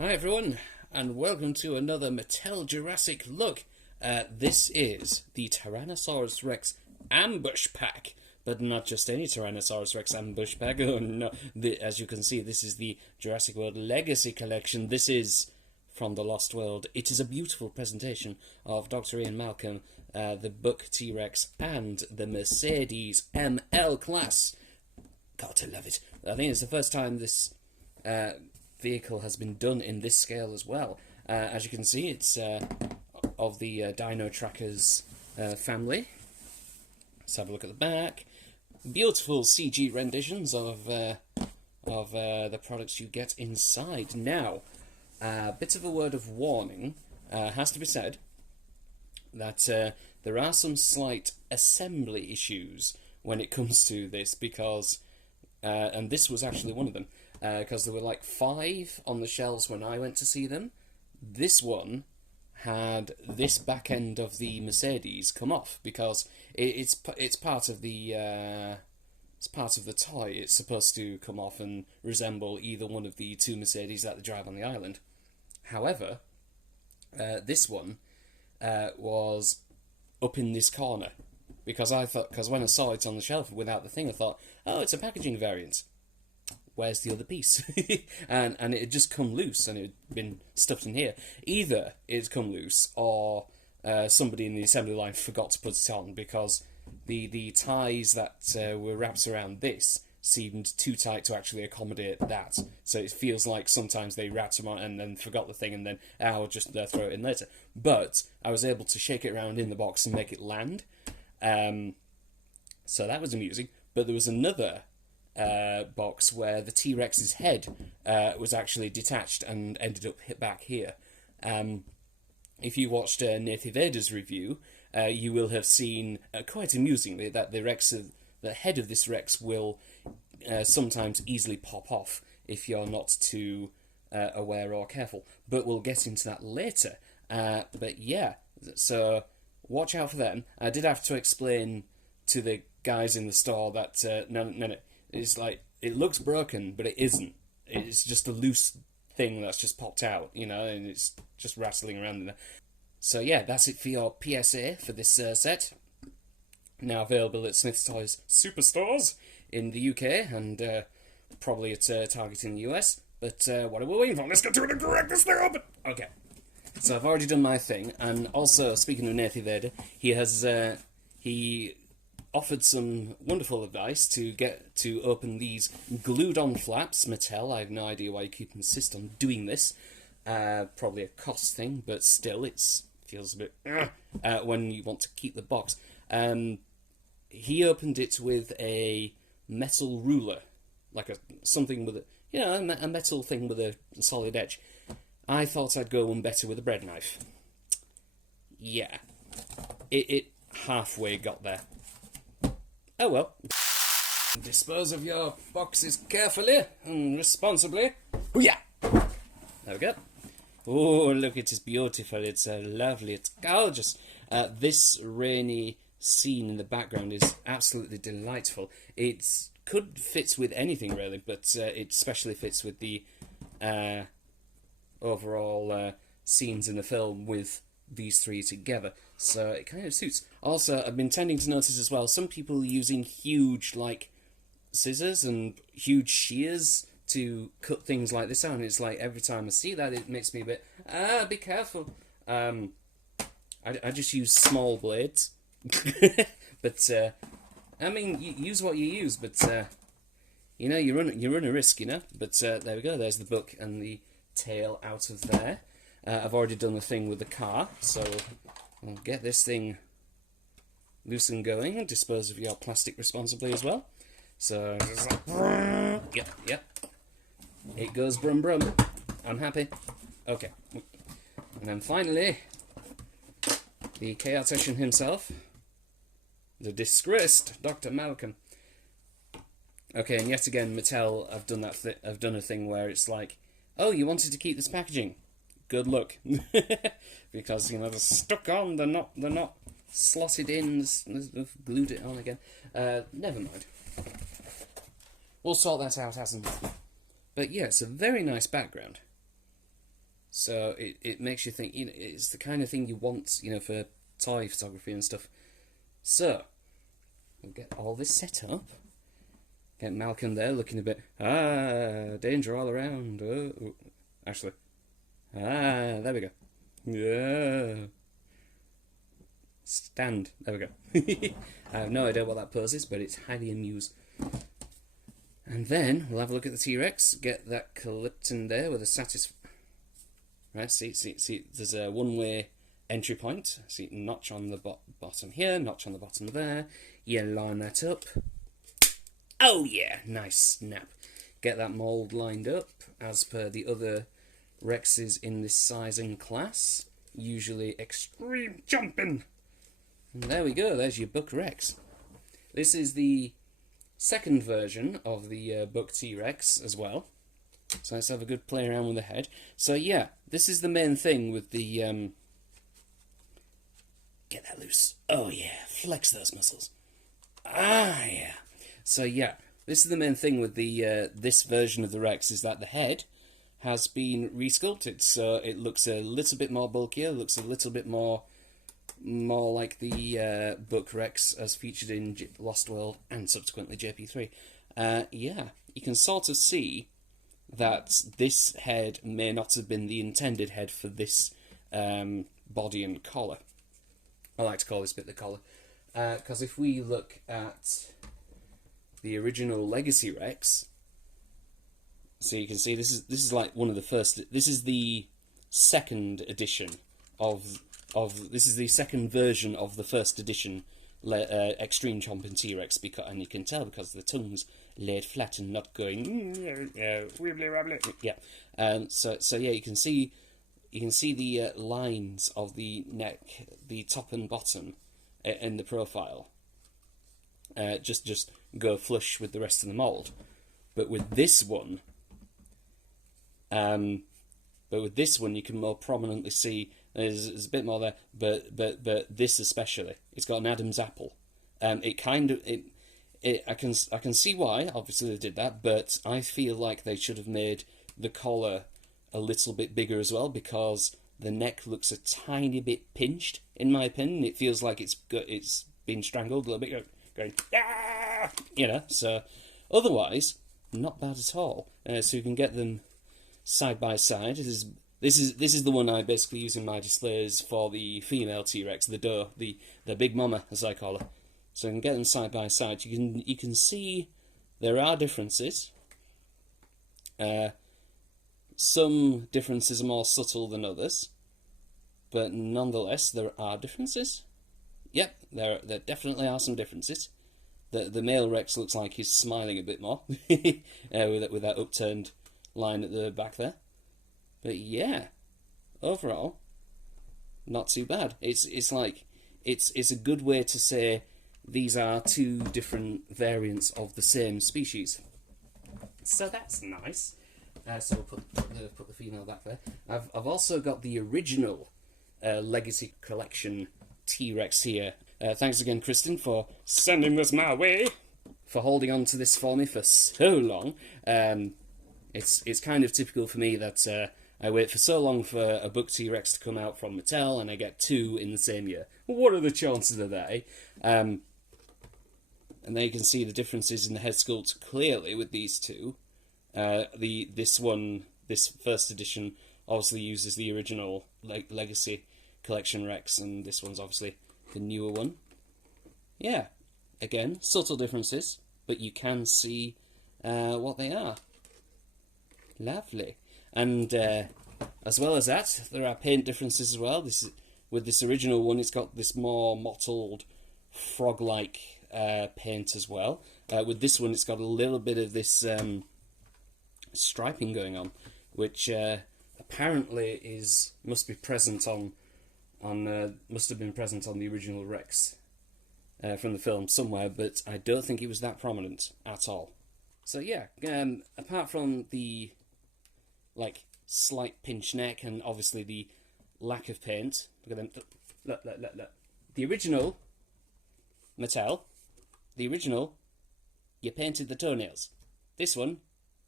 Hi everyone, and welcome to another Mattel Jurassic look. This is the Tyrannosaurus Rex Ambush Pack, but not just any Tyrannosaurus Rex Ambush Pack. Oh no! As you can see, this is the Jurassic World Legacy Collection. This is from the Lost World. It is a beautiful presentation of Dr. Ian Malcolm, the Buck T-Rex, and the Mercedes ML class. Gotta love it. I think it's the first time this vehicle has been done in this scale as well. As you can see, it's of the Dino Trackers family. Let's have a look at the back. Beautiful CG renditions of the products you get inside. Now, bit of a word of warning has to be said that there are some slight assembly issues when it comes to this because, and this was actually one of them, because there were like 5 on the shelves when I went to see them. This one had this back end of the Mercedes come off because it's part of the toy. It's supposed to come off and resemble either one of the 2 Mercedes that they drive on the island. However, this one was up in this corner because when I saw it on the shelf without the thing, I thought, oh, it's a packaging variant. Where's the other piece? and it had just come loose and it had been stuffed in here. Either it had come loose or somebody in the assembly line forgot to put it on because the ties that were wrapped around this seemed too tight to actually accommodate that. So it feels like sometimes they wrapped them on and then forgot the thing and then I'll just throw it in later. But I was able to shake it around in the box and make it land. So that was amusing. But there was another box where the T-Rex's head was actually detached and ended up hit back here. If you watched Nathan Vader's review, you will have seen, quite amusingly, that the head of this Rex will sometimes easily pop off if you're not too aware or careful. But we'll get into that later. But yeah, so watch out for them. I did have to explain to the guys in the store that no. It's like, it looks broken, but it isn't. It's just a loose thing that's just popped out, you know, and it's just rattling around in there. So yeah, that's it for your PSA for this set. Now available at Smyths Toys Superstores in the UK and probably at Target in the US. But what are we waiting for? Let's get to it and correct this thing open! Okay. So I've already done my thing, and also, speaking of Nathan Vader, he offered some wonderful advice to get to open these glued-on flaps. Mattel, I have no idea why you insist on doing this. Probably a cost thing, but still, it feels a bit when you want to keep the box. He opened it with a metal ruler, like something with a metal thing with a solid edge. I thought I'd go one better with a bread knife. Yeah, it halfway got there. Oh well. Dispose of your boxes carefully and responsibly. Oh yeah. There we go. Oh, look, it is beautiful. It's lovely. It's gorgeous. This rainy scene in the background is absolutely delightful. It could fit with anything really, but it especially fits with the overall scenes in the film with these 3 together, so it kind of suits. Also, I've been tending to notice as well, some people using huge, like, scissors and huge shears to cut things like this out, and it's like, every time I see that, it makes me a bit, be careful. I just use small blades, but, I mean, use what you use, but, you know, you run a risk, you know, but, there we go, there's the book and the tail out of there. I've already done the thing with the car, so I'll get this thing loose and going and dispose of your plastic responsibly as well. So, yep. It goes brum brum. I'm happy. Okay. And then finally, the chaotician himself, the disgraced Dr. Malcolm. Okay, and yet again, Mattel, I've done a thing where it's like, oh, you wanted to keep this packaging? Good luck, because, you know, they're stuck on, they're not slotted in, they've glued it on again. Never mind. We'll sort that out as and when. But yeah, it's a very nice background. So it makes you think, it's the kind of thing you want, for toy photography and stuff. So, we'll get all this set up. Get Malcolm there looking a bit, danger all around. Oh. Actually, there we go. Yeah. Stand. There we go. I have no idea what that pose is, but it's highly amused. And then we'll have a look at the T-Rex. Get that clipped in there with a Right, see. There's a one-way entry point. See, notch on the bottom here, notch on the bottom there. You line that up. Oh yeah, nice snap. Get that mould lined up as per the other Rexes in this size and class. Usually extreme jumping. And there we go, there's your Buck Rex. This is the second version of the Buck T-Rex as well. So let's have a good play around with the head. So yeah, this is the main thing with the... Get that loose. Oh yeah, flex those muscles. Ah yeah. So yeah, this is the main thing with the this version of the Rex, is that the head has been resculpted, so it looks a little bit more bulkier, looks a little bit more like the Buck Rex as featured in Lost World and subsequently JP3. Yeah, you can sort of see that this head may not have been the intended head for this body and collar. I like to call this bit the collar, because if we look at the original Legacy Rex, so you can see this is like one of the first. This is the second edition of this is the second version of the first edition Extreme Chomping T-Rex, and you can tell because the tongue's laid flat and not going wibbly wobbly. Yeah. So yeah, you can see the lines of the neck, the top and bottom, in the profile. Just go flush with the rest of the mould, but with this one, you can more prominently see there's a bit more there. But this especially, it's got an Adam's apple. I can see why. Obviously they did that, but I feel like they should have made the collar a little bit bigger as well, because the neck looks a tiny bit pinched. In my opinion, it feels like it's been strangled a little bit. Going, so otherwise not bad at all. So you can get them side by side. This is the one I basically use in my displays for the female T-Rex, the doe, the big mama as I call her. So you can get them side by side. You can see there are differences. Some differences are more subtle than others, but nonetheless there are differences. Yep, there definitely are some differences. The male Rex looks like he's smiling a bit more with that upturned line at the back there. But yeah, overall, not too bad. It's a good way to say these are two different variants of the same species. So that's nice. So we'll put the female back there. I've also got the original Legacy Collection T-Rex here. Thanks again, Kristen, for sending this my way, for holding on to this for me for so long. It's kind of typical for me that I wait for so long for a Buck T-Rex to come out from Mattel, and I get two in the same year. What are the chances of that, eh? And there you can see the differences in the head sculpt clearly with these two. This first edition obviously uses the original Legacy Collection Rex, and this one's obviously the newer one. Yeah, again, subtle differences, but you can see what they are. Lovely. And as well as that, there are paint differences as well. With this original one, it's got this more mottled, frog-like paint as well. With this one, it's got a little bit of this striping going on, which apparently must be present must have been present on the original Rex from the film somewhere, but I don't think it was that prominent at all. So yeah, apart from the slight pinch neck and obviously the lack of paint, look at them. Look. The original Mattel, you painted the toenails. This one,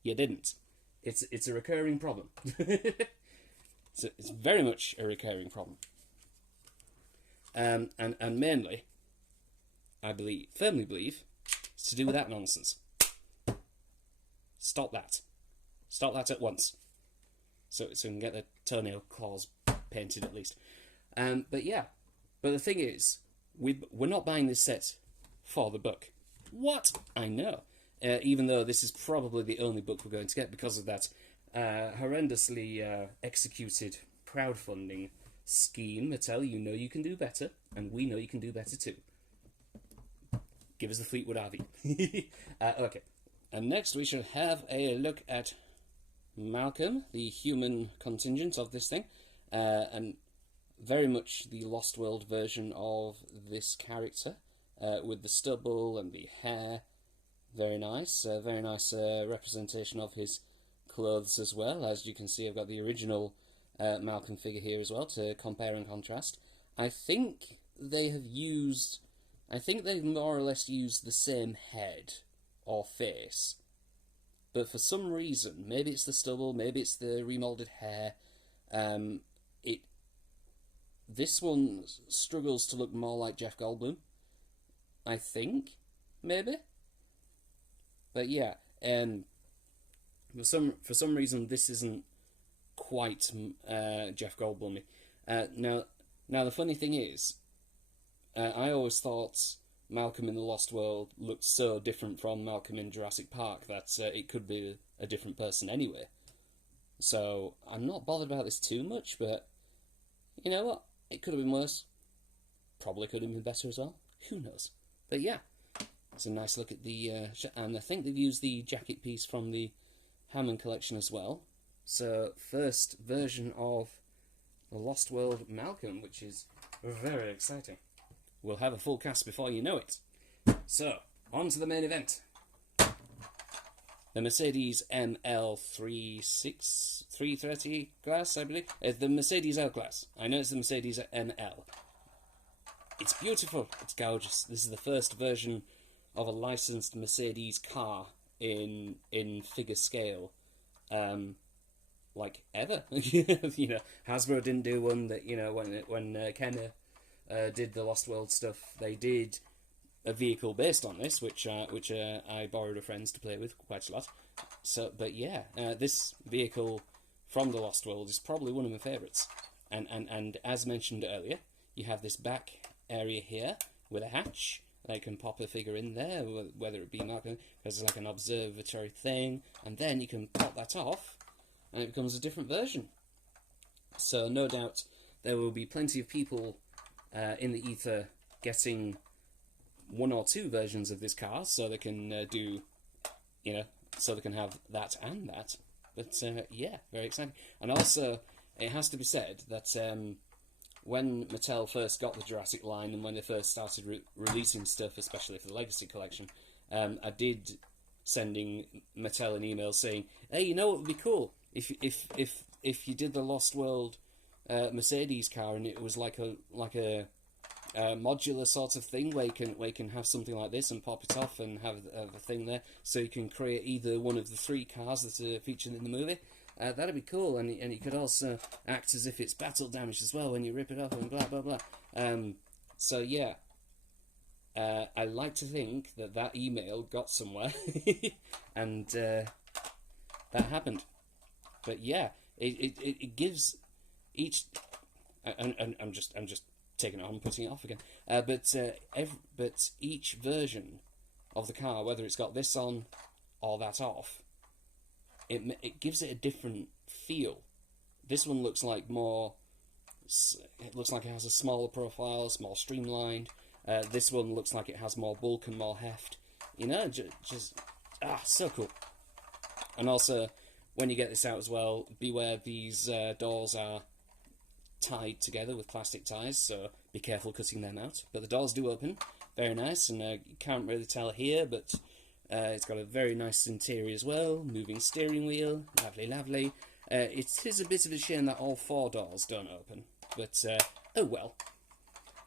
you didn't. It's a recurring problem. So it's very much a recurring problem. And mainly, I firmly believe, it's to do with that nonsense. Stop that. Stop that at once. So we can get the toenail claws painted at least. But yeah. But the thing is, we're not buying this set for the book. What? I know. Even though this is probably the only book we're going to get because of that horrendously executed crowdfunding scheme. Mattel, you know you can do better, and we know you can do better too. Give us the Fleetwood RV. Okay. And next we shall have a look at Malcolm, the human contingent of this thing, and very much the Lost World version of this character, with the stubble and the hair. Very nice representation of his clothes as well. As you can see, I've got the original Malcolm figure here as well to compare and contrast. I think they've more or less used the same head or face, but for some reason, maybe it's the stubble, maybe it's the remoulded hair, this one struggles to look more like Jeff Goldblum, I think, maybe. But yeah, for some reason this isn't quite Jeff Goldblum. Now the funny thing is, I always thought Malcolm in the Lost World looked so different from Malcolm in Jurassic Park that it could be a different person anyway. So I'm not bothered about this too much, but you know what? It could have been worse. Probably could have been better as well. Who knows? But yeah, it's a nice look at the... and I think they've used the jacket piece from the Hammond collection as well. So, first version of the Lost World Malcolm, which is very exciting. We'll have a full cast before you know it. So, on to the main event. The Mercedes ML 330 class, I believe. It's the Mercedes L class. I know it's the Mercedes ML. It's beautiful. It's gorgeous. This is the first version of a licensed Mercedes car in figure scale, like ever. You know, Hasbro didn't do one that, you know, when Kenner did the Lost World stuff, they did a vehicle based on this, which I borrowed a friend's to play with quite a lot. So, but yeah, this vehicle from the Lost World is probably one of my favourites. And as mentioned earlier, you have this back area here with a hatch. They can pop a figure in there, whether it be Malcolm, because it's like an observatory thing, and then you can pop that off, and it becomes a different version. So no doubt there will be plenty of people in the ether getting one or two versions of this car, so they can do, you know, so they can have that and that. But yeah, very exciting. And also, it has to be said that when Mattel first got the Jurassic line and when they first started releasing stuff, especially for the Legacy collection, I did sending Mattel an email saying, "Hey, you know what would be cool if you did the Lost World Mercedes car and it was like a modular sort of thing where you can have something like this and pop it off and have a thing there, so you can create either one of the three cars that are featured in the movie. That'd be cool, and you could also act as if it's battle damage as well when you rip it off and blah blah blah." So yeah, I like to think that email got somewhere, and that happened. But yeah, it gives each. I'm just taking it on and putting it off again. But each version of the car, whether it's got this on or that off, it gives it a different feel. This one looks like more. It looks like it has a smaller profile, it's more streamlined. This one looks like it has more bulk and more heft. You know, just so cool. And also, when you get this out as well, beware these doors are tied together with plastic ties, so be careful cutting them out. But the doors do open, very nice, and you can't really tell here, but it's got a very nice interior as well, moving steering wheel, lovely. It is a bit of a shame that all four doors don't open, but oh well.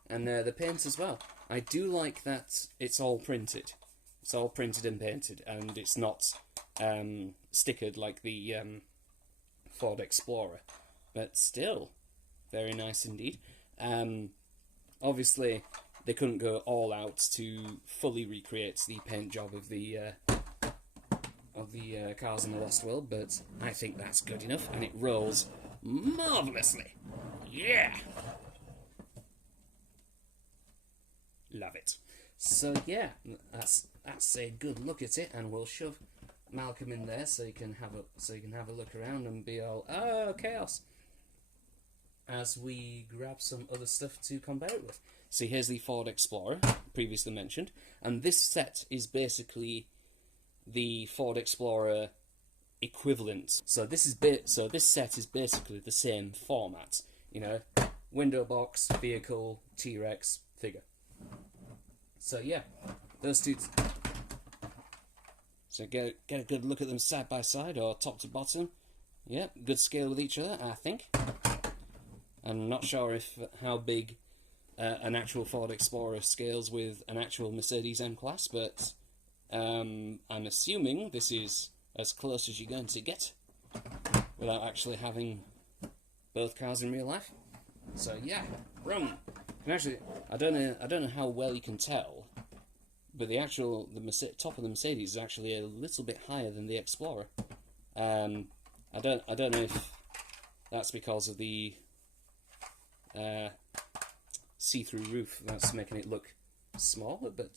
And the paint as well. I do like that it's all printed. It's all printed and painted, and it's not stickered like the Ford Explorer. but still, very nice indeed. Obviously, they couldn't go all out to fully recreate the paint job of the cars in the Lost World, but I think that's good enough, and it rolls marvellously. Yeah! Love it. So yeah, that's a good look at it, and we'll shove Malcolm in there so you can have a look around and be all, oh, chaos, as we grab some other stuff to compare it with. So here's the Ford Explorer, previously mentioned, and this set is basically the Ford Explorer equivalent. So this set is basically the same format, you know, window box, vehicle, T-Rex, figure. So yeah, those two. So get a good look at them side by side or top to bottom. Yeah, good scale with each other, I think. I'm not sure how big an actual Ford Explorer scales with an actual Mercedes M-Class, but I'm assuming this is as close as you're going to get without actually having both cars in real life. So yeah, rum. And actually, I don't know how well you can tell, but the top of the Mercedes is actually a little bit higher than the Explorer. I don't know if that's because of the see-through roof that's making it look smaller, but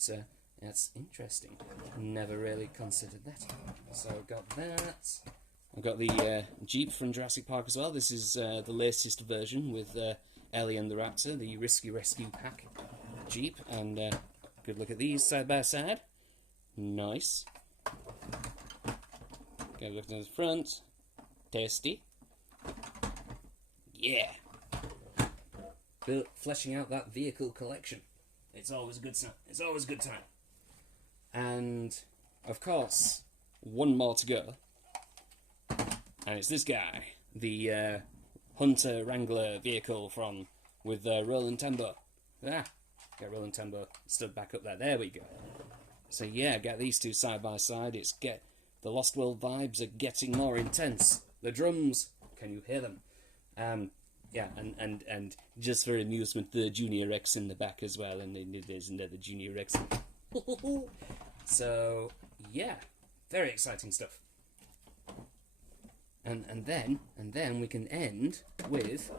that's interesting. Never really considered that. So I've got that. I've got the Jeep from Jurassic Park as well. This is the latest version with Ellie and the Raptor, the Risky Rescue Pack Jeep, and good look at these side by side. Nice. Get a look at the front. Tasty. Yeah. Fleshing out that vehicle collection. It's always a good time. It's always a good time. And of course, one more to go. And it's this guy, the Hunter Wrangler vehicle with Roland Tembo. Get Roland Tembo stood back up there. There we go. So yeah, get these two side by side. The Lost World vibes are getting more intense. The drums, can you hear them? Yeah, and just for amusement, the Junior X in the back as well, and there's another Junior X. So yeah, very exciting stuff. And then we can end with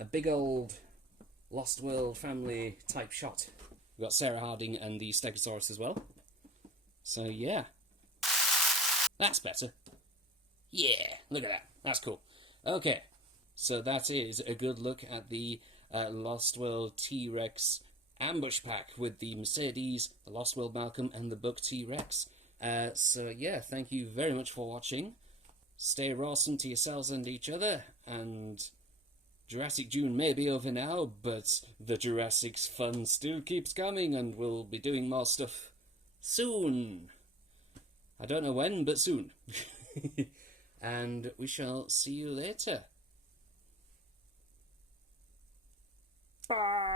a big old Lost World family type shot. We've got Sarah Harding and the Stegosaurus as well. So yeah, that's better. Yeah, look at that. That's cool. Okay, so that is a good look at the Lost World T-Rex ambush pack with the Mercedes, the Lost World Malcolm, and the Buck T-Rex. So yeah, thank you very much for watching. Stay rawsome to yourselves and each other, and Jurassic June may be over now, but the Jurassic's fun still keeps coming, and we'll be doing more stuff soon. I don't know when, but soon. And we shall see you later. Bye.